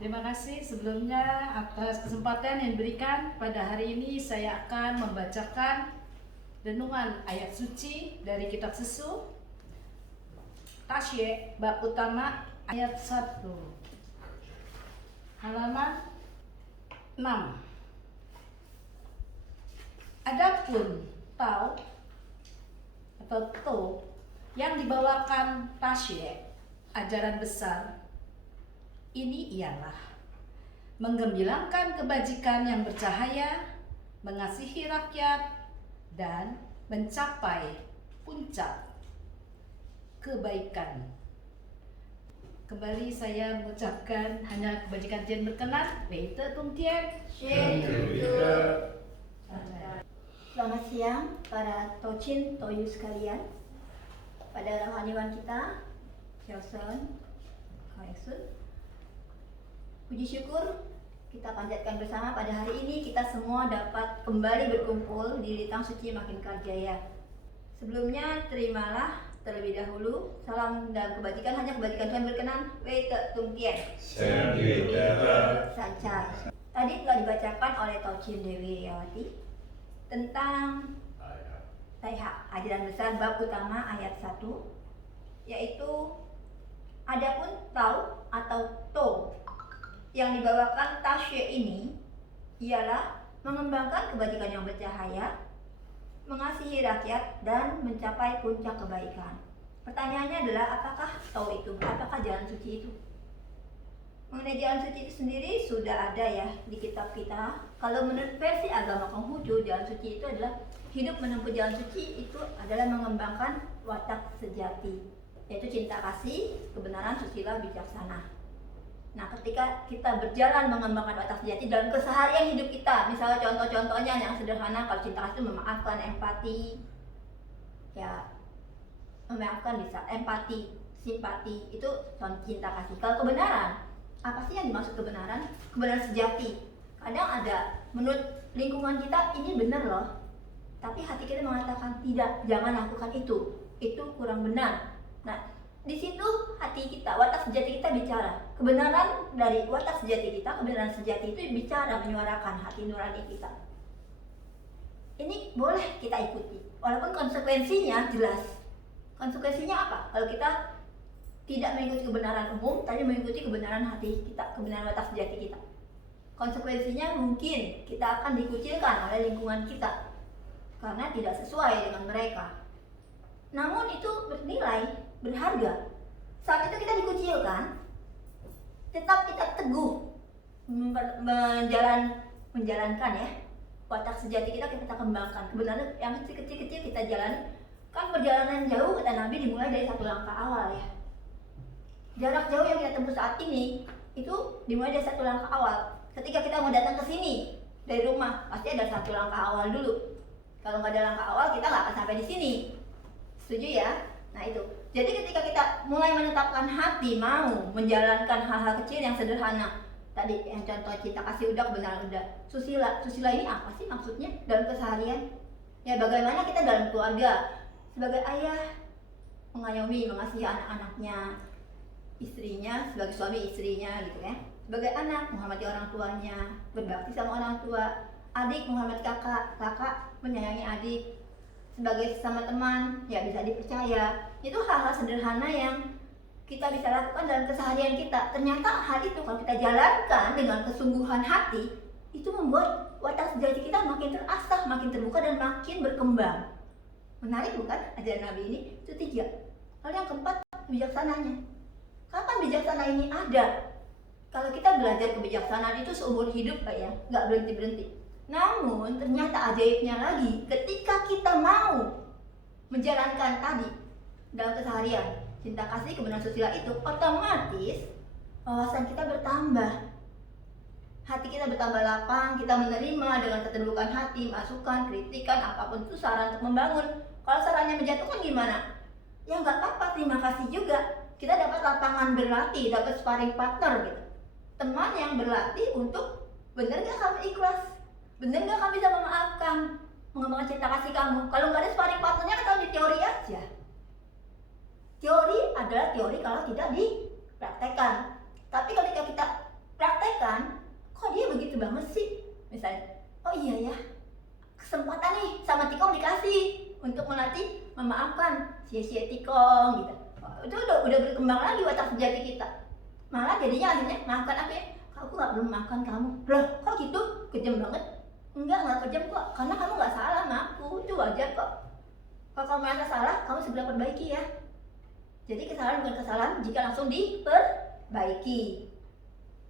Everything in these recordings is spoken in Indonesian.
Terima kasih sebelumnya atas kesempatan yang diberikan. Pada hari ini saya akan membacakan renungan ayat suci dari kitab Susu Tasye bab utama ayat 1 halaman 6. Adapun tau atau to yang dibawakan Tasye, ajaran besar ini ialah menggembilangkan kebajikan yang bercahaya, mengasihi rakyat, dan mencapai puncak kebaikan. Kembali saya mengucapkan hanya kebajikan Tian berkenan, Weite Tung Tian. Selamat siang para Tochin Toyu sekalian. Pada rohaniwan kita, Xiaosun, Kaesun, puji syukur kita panjatkan bersama pada hari ini kita semua dapat kembali berkumpul di Litang Suci Makin Karjaya. Sebelumnya terimalah terlebih dahulu salam dan kebajikan, hanya kebajikan Tuhan berkenan, Weite Tung Tian. Saja. Tadi telah dibacakan oleh Tochin Dewi Riawati tentang Taihak, ajaran besar bab utama ayat 1, yaitu adapun tau atau to yang dibawakan Tasye ini ialah mengembangkan kebajikan yang bercahaya, mengasihi rakyat, dan mencapai puncak kebaikan. Pertanyaannya adalah apakah tau itu? Apakah jalan suci itu? Mengenai jalan suci itu sendiri sudah ada ya di kitab kita. Kalau menurut versi agama Konghucu, jalan suci itu adalah hidup menempuh jalan suci itu adalah mengembangkan watak sejati, yaitu cinta kasih, kebenaran, susila, bijaksana. Nah, ketika kita berjalan mengembangkan watak sejati dalam keseharian hidup kita, misalnya contoh-contohnya yang sederhana, kalau cinta kasih itu memaafkan, empati, ya memaafkan bisa, empati, simpati, itu contoh cinta kasih. Kalau kebenaran, apa sih yang dimaksud kebenaran? Kebenaran sejati. Kadang ada, menurut lingkungan kita ini benar loh, tapi hati kita mengatakan tidak, jangan lakukan itu kurang benar. Nah, di situ hati kita, watak sejati kita bicara. Kebenaran dari watak sejati kita, kebenaran sejati itu bicara, menyuarakan hati nurani kita. Ini boleh kita ikuti, walaupun konsekuensinya jelas. Konsekuensinya apa? Kalau kita tidak mengikuti kebenaran umum, tapi mengikuti kebenaran hati kita, kebenaran watak sejati kita. Konsekuensinya mungkin kita akan dikucilkan oleh lingkungan kita karena tidak sesuai dengan mereka. Namun itu bernilai, berharga. Saat itu kita dikucilkan, tetap kita teguh menjalankan ya watak sejati kita kembangkan. Kebenaran yang kecil-kecil kita jalan. Kan perjalanan jauh kata Nabi dimulai dari satu langkah awal ya. Jarak jauh yang kita tempuh saat ini itu dimulai dari satu langkah awal. Ketika kita mau datang ke sini dari rumah, pasti ada satu langkah awal dulu. Kalau nggak ada langkah awal, kita nggak akan sampai di sini. Setuju ya? Nah itu. Jadi ketika kita mulai menetapkan hati mau menjalankan hal-hal kecil yang sederhana, tadi yang contoh cinta kasih udah, kebenaran udah. Susila ini apa sih maksudnya dalam keseharian? Ya bagaimana kita dalam keluarga sebagai ayah mengayomi, mengasihi anak-anaknya, istrinya, sebagai suami istrinya gitu ya. Sebagai anak menghormati orang tuanya, berbakti sama orang tua. Adik menghormati kakak, kakak menyayangi adik. Sebagai sesama teman, ya bisa dipercaya. Itu hal-hal sederhana yang kita bisa lakukan dalam keseharian kita. Ternyata hal itu kalau kita jalankan dengan kesungguhan hati, itu membuat watak sejati kita makin terasah, makin terbuka, dan makin berkembang. Menarik bukan ajaran Nabi ini? Itu 3. Lalu yang keempat, bijaksananya. Kapan bijaksana ini ada? Kalau kita belajar kebijaksanaan itu seumur hidup Pak ya, nggak berhenti-berhenti. Namun ternyata ajaibnya lagi, ketika kita mau menjalankan tadi dalam keseharian, cinta kasih, kebenaran susila itu, otomatis wawasan kita bertambah. Hati kita bertambah lapang, kita menerima dengan keterbukaan hati, masukan, kritikan, apapun itu saran untuk membangun. Kalau sarannya menjatuhkan gimana? Ya nggak apa-apa, terima kasih juga. Kita dapat lapangan berlatih, dapat sparring partner gitu. Teman yang berlatih untuk benar nggak kamu ikhlas? Benar nggak kamu bisa memaafkan? Mengembangkan cinta kasih kamu? Kalau nggak ada sparring partnernya, kita di teori aja. Teori adalah teori kalau tidak dipraktekkan. Tapi ketika kita praktek banget sih. Misalnya, oh iya ya, kesempatan nih sama Tikong dikasih untuk melatih memaafkan sia-sia Tikong gitu. Itu udah berkembang lagi watak sejati kita. Malah jadinya akhirnya maafkan apa ya? Aku nggak belum maafkan kamu. Loh, kok gitu? Kejam banget. Nggak kejam kok, karena kamu nggak salah sama aku, itu wajar kok. Kalau kamu merasa salah, kamu segera perbaiki ya. Jadi kesalahan bukan kesalahan jika langsung diperbaiki.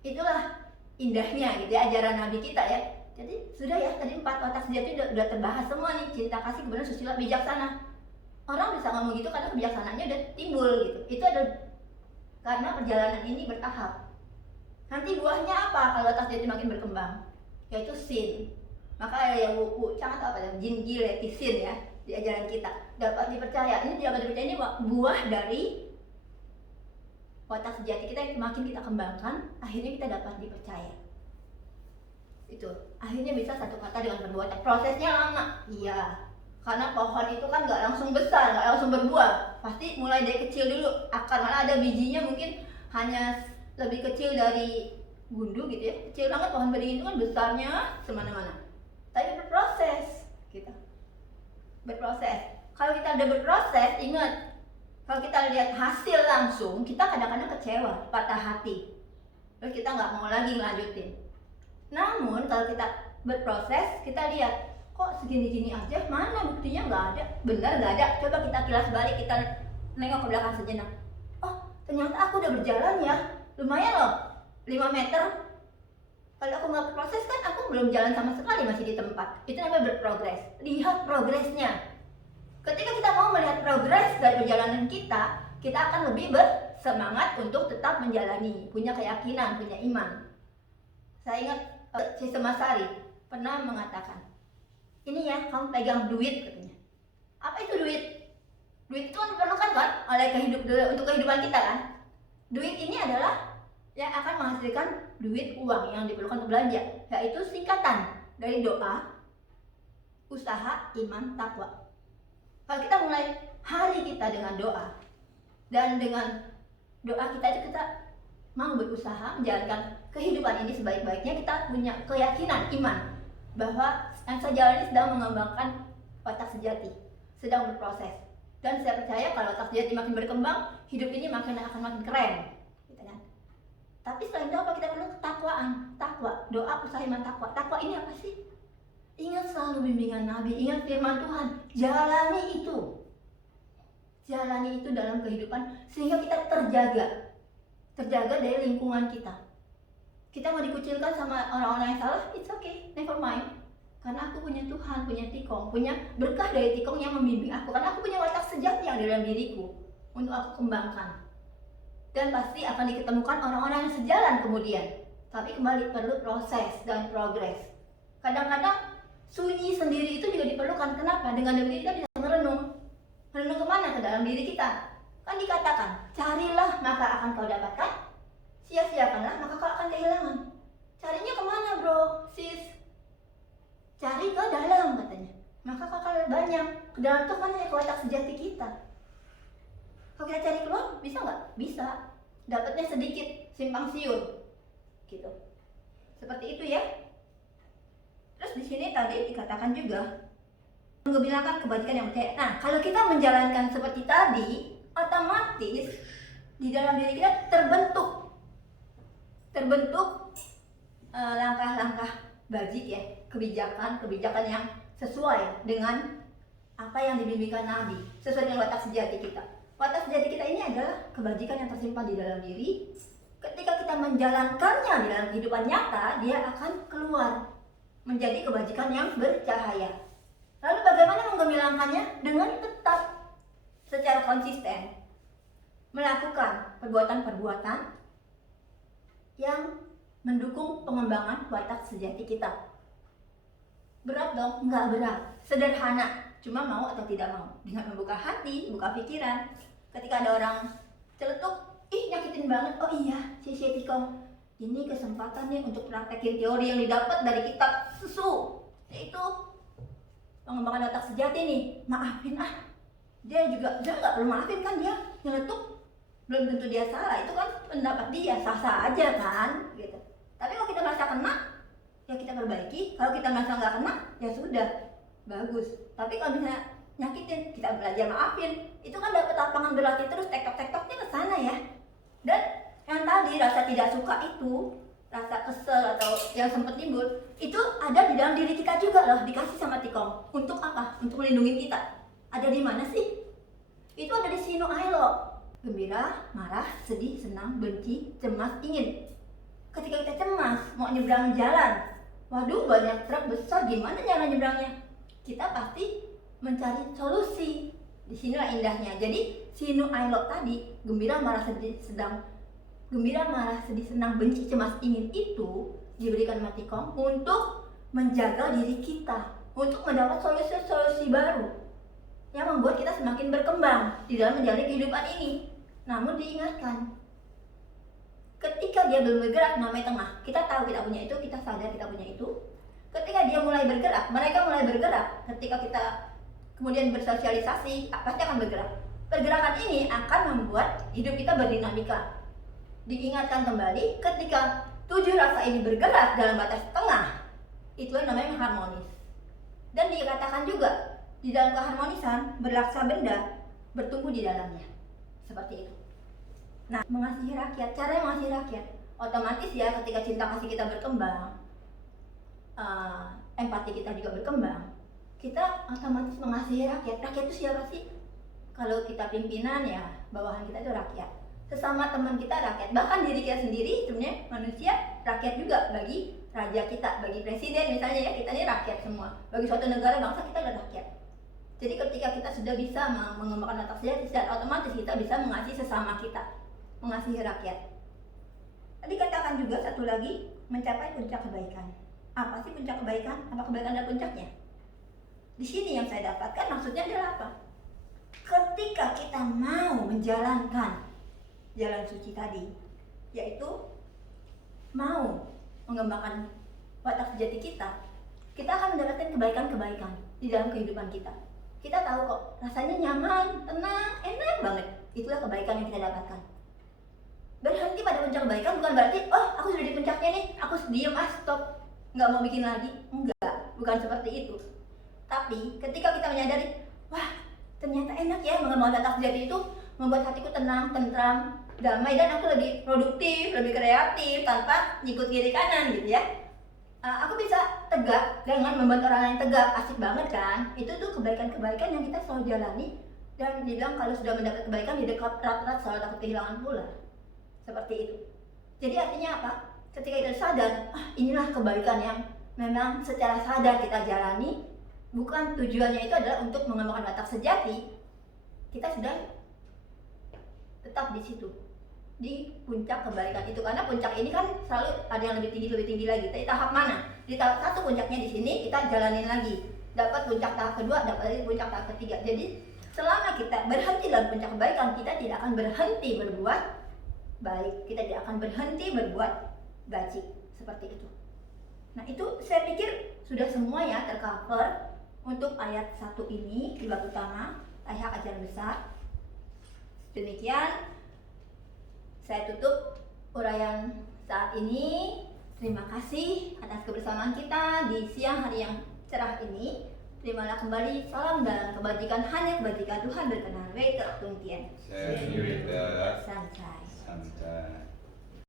Itulah indahnya gitu ya ajaran Nabi kita ya. Jadi sudah ya, tadi 4 watak sejati udah terbahas semua nih. Cinta, kasih, kebenaran, susila, bijaksana. Orang bisa ngomong gitu karena kebijaksanaannya udah timbul gitu. Itu adalah karena perjalanan ini bertahap. Nanti buahnya apa kalau watak sejati makin berkembang? Yaitu sin. Maka yang wuku sangat apa ya, jin gile sin ya di ajaran kita dapat dipercaya. Ini dapat dipercaya, ini buah dari watak sejati kita yang semakin kita kembangkan, akhirnya kita dapat dipercaya. Itu akhirnya bisa satu kata dengan perbuatan. Prosesnya lama, iya, karena pohon itu kan nggak langsung besar, nggak langsung berbuah, pasti mulai dari kecil dulu. Akar malah ada bijinya mungkin hanya lebih kecil dari gundu gitu ya, kecil banget. Pohon beringin itu kan besarnya semana-mana, tapi berproses kita. Berproses. Kalau kita udah berproses, ingat, kalau kita lihat hasil langsung, kita kadang-kadang kecewa, patah hati, terus kita nggak mau lagi ngelanjutin. Namun kalau kita berproses, kita lihat, kok segini-gini aja, mana buktinya? Nggak ada. Benar nggak ada? Coba kita kilas balik, kita nengok ke belakang sejenak. Oh, ternyata aku udah berjalan ya, lumayan loh, 5 meter. Kalau aku nggak berproses kan aku belum jalan sama sekali, masih di tempat. Itu namanya berprogres. Lihat progresnya. Ketika kita mau melihat progres dari perjalanan kita akan lebih bersemangat untuk tetap menjalani, punya keyakinan, punya iman. Saya ingat Sistem Masari pernah mengatakan, ini ya, kamu pegang duit katanya. Apa itu duit? Duit itu kan diperlukan kan oleh untuk kehidupan kita kan. Duit ini adalah yang akan menghasilkan duit uang yang diperlukan untuk belanja, yaitu singkatan dari doa, usaha, iman, takwa. Kalau kita mulai hari kita dengan doa, dan dengan doa kita itu kita mau berusaha menjalankan kehidupan ini sebaik-baiknya, kita punya keyakinan, iman bahwa yang saya jalani sedang mengembangkan watak sejati, sedang berproses. Dan saya percaya kalau watak sejati makin berkembang, hidup ini akan makin keren, gitu kan. Tapi selain doa kita perlu ketakwaan, takwa, doa, usaha, iman, takwa. Takwa ini apa sih? Ingat selalu bimbingan Nabi, ingat firman Tuhan, jalani itu. Jalani itu dalam kehidupan sehingga kita terjaga dari lingkungan kita. Kita mau dikucilkan sama orang-orang yang salah, it's okay, never mind. Karena aku punya Tuhan, punya Tikong, punya berkah dari Tikong yang membimbing aku. Karena aku punya watak sejati yang di dalam diriku untuk aku kembangkan. Dan pasti akan diketemukan orang-orang yang sejalan kemudian. Tapi kembali perlu proses dan progres. Kadang-kadang sunyi sendiri itu juga diperlukan. Kenapa? Dengan diri kita bisa merenung. Merenung kemana? Ke dalam diri kita. Kan dikatakan, carilah maka akan kau dapatkan, sia-siakanlah maka kau akan kehilangan. Carinya kemana bro, sis? Cari ke dalam katanya, maka kau akan banyak. Ke dalam itu mana ya watak sejati kita. Kalau kita cari keluar, bisa nggak? Bisa. Dapatnya sedikit, simpang siur, gitu. Seperti itu ya. Terus di sini tadi dikatakan juga mengembirakan kebajikan yang percaya. Nah, kalau kita menjalankan seperti tadi, otomatis di dalam diri kita terbentuk langkah-langkah bajik ya, kebijakan yang sesuai dengan apa yang dibimbingkan Nabi, sesuai dengan watak sejati kita. Watak sejati kita ini adalah kebajikan yang tersimpan di dalam diri. Ketika kita menjalankannya di dalam kehidupan nyata, dia akan keluar menjadi kebajikan yang bercahaya. Lalu bagaimana menggemilangannya? Dengan tetap secara konsisten melakukan perbuatan-perbuatan yang mendukung pengembangan watak sejati kita. Berat dong? Enggak berat, sederhana, cuma mau atau tidak mau. Dengan membuka hati, buka pikiran. Ketika ada orang celetuk, ih nyakitin banget, oh iya, si Tikong, ini kesempatan nih untuk praktekin teori yang didapat dari kitab susu, yaitu pengembangan watak sejati nih. Maafin dia nggak perlu maafin kan, dia nyeletuk belum tentu dia salah, itu kan pendapat dia, sah-sah aja kan gitu. Tapi kalau kita merasa kena, ya kita perbaiki. Kalau kita merasa nggak kena, ya sudah, bagus. Tapi kalau misalnya nyakitin, kita belajar maafin. Itu kan dapat lapangan berlatih terus, tektok-tektoknya ke sana ya. Dan yang tadi rasa tidak suka itu, rasa kesel atau yang sempat timbul, itu ada di dalam diri kita juga loh, dikasih sama Tikong. Untuk apa? Untuk melindungi kita. Ada di mana sih? Itu ada di Sinu Ailo. Gembira, marah, sedih, senang, benci, cemas, ingin. Ketika kita cemas, mau nyebrang jalan, waduh banyak truk besar, gimana cara nyebrangnya? Kita pasti mencari solusi. Disinilah indahnya. Jadi Sinu Ailo tadi, gembira, marah, sedih, senang, benci, cemas, ingin itu diberikan Matikong untuk menjaga diri kita, untuk mendapat solusi-solusi baru yang membuat kita semakin berkembang di dalam menjalani kehidupan ini. Namun diingatkan, ketika dia belum bergerak, namanya tengah. Kita tahu kita punya itu, kita sadar kita punya itu. Ketika dia mulai bergerak, mereka mulai bergerak. Ketika kita kemudian bersosialisasi, pasti akan bergerak. Pergerakan ini akan membuat hidup kita berdinamika. Diingatkan kembali, ketika 7 rasa ini bergerak dalam batas tengah, itu yang namanya harmonis. Dan dikatakan juga, di dalam keharmonisan, berlaksa benda bertumbuh di dalamnya. Seperti itu. Nah, mengasihi rakyat, cara mengasihi rakyat, otomatis ya ketika cinta kasih kita berkembang, empati kita juga berkembang, kita otomatis mengasihi rakyat. Rakyat itu siapa sih? Kalau kita pimpinan ya, bawahan kita itu rakyat. Sesama teman kita rakyat, bahkan diri kita sendiri sebenarnya manusia rakyat juga bagi raja kita, bagi presiden misalnya ya, kita ini rakyat semua. Bagi suatu negara bangsa kita adalah rakyat. Jadi ketika kita sudah bisa mengembangkan watak sejati, secara otomatis kita bisa mengasihi sesama kita, mengasihi rakyat. Tadi katakan juga satu lagi, mencapai puncak kebaikan. Apa sih puncak kebaikan? Apa kebaikan ada puncaknya? Di sini yang saya dapatkan maksudnya adalah apa? Ketika kita mau menjalankan jalan suci tadi, yaitu mau mengembangkan watak sejati kita akan mendapatkan kebaikan-kebaikan di dalam kehidupan kita. Kita tahu kok, rasanya nyaman, tenang, enak banget. Itulah kebaikan yang kita dapatkan. Berhenti pada puncak kebaikan bukan berarti, oh aku sudah di puncaknya nih, aku diem, stop, nggak mau bikin lagi. Enggak, bukan seperti itu. Tapi ketika kita menyadari, wah ternyata enak ya mengembangkan watak sejati itu, membuat hatiku tenang, tentram, damai, dan aku lebih produktif, lebih kreatif, tanpa ngikut kiri kanan gitu ya. Aku bisa tegak dengan membuat orang lain tegak, asik banget kan? Itu tuh kebaikan-kebaikan yang kita selalu jalani. Dan dibilang kalau sudah mendapat kebaikan, di dekat rat-rat selalu takut kehilangan pula. Seperti itu. Jadi artinya apa? Ketika kita sadar, inilah kebaikan yang memang secara sadar kita jalani. Bukan tujuannya itu adalah untuk mengembangkan watak sejati. Kita sudah tetap di situ, di puncak kebaikan itu, karena puncak ini kan selalu ada yang lebih tinggi lagi. Tapi tahap mana? Di tahap satu puncaknya di sini, kita jalanin lagi, dapat puncak tahap kedua, dapat lagi puncak tahap ketiga. Jadi selama kita berhenti dalam puncak kebaikan, kita tidak akan berhenti berbuat baik, kita tidak akan berhenti berbuat baik, seperti itu. Nah itu saya pikir sudah semua ya tercover untuk ayat 1 ini di bab utama ayat ajaran besar. Demikian saya tutup uraian saat ini. Terima kasih atas kebersamaan kita di siang hari yang cerah ini. Terimalah kembali salam dan kebajikan, hanya kebajikan Tuhan berkenan. Wei ke Tung Tian. Saya Yurita Santai. Santai.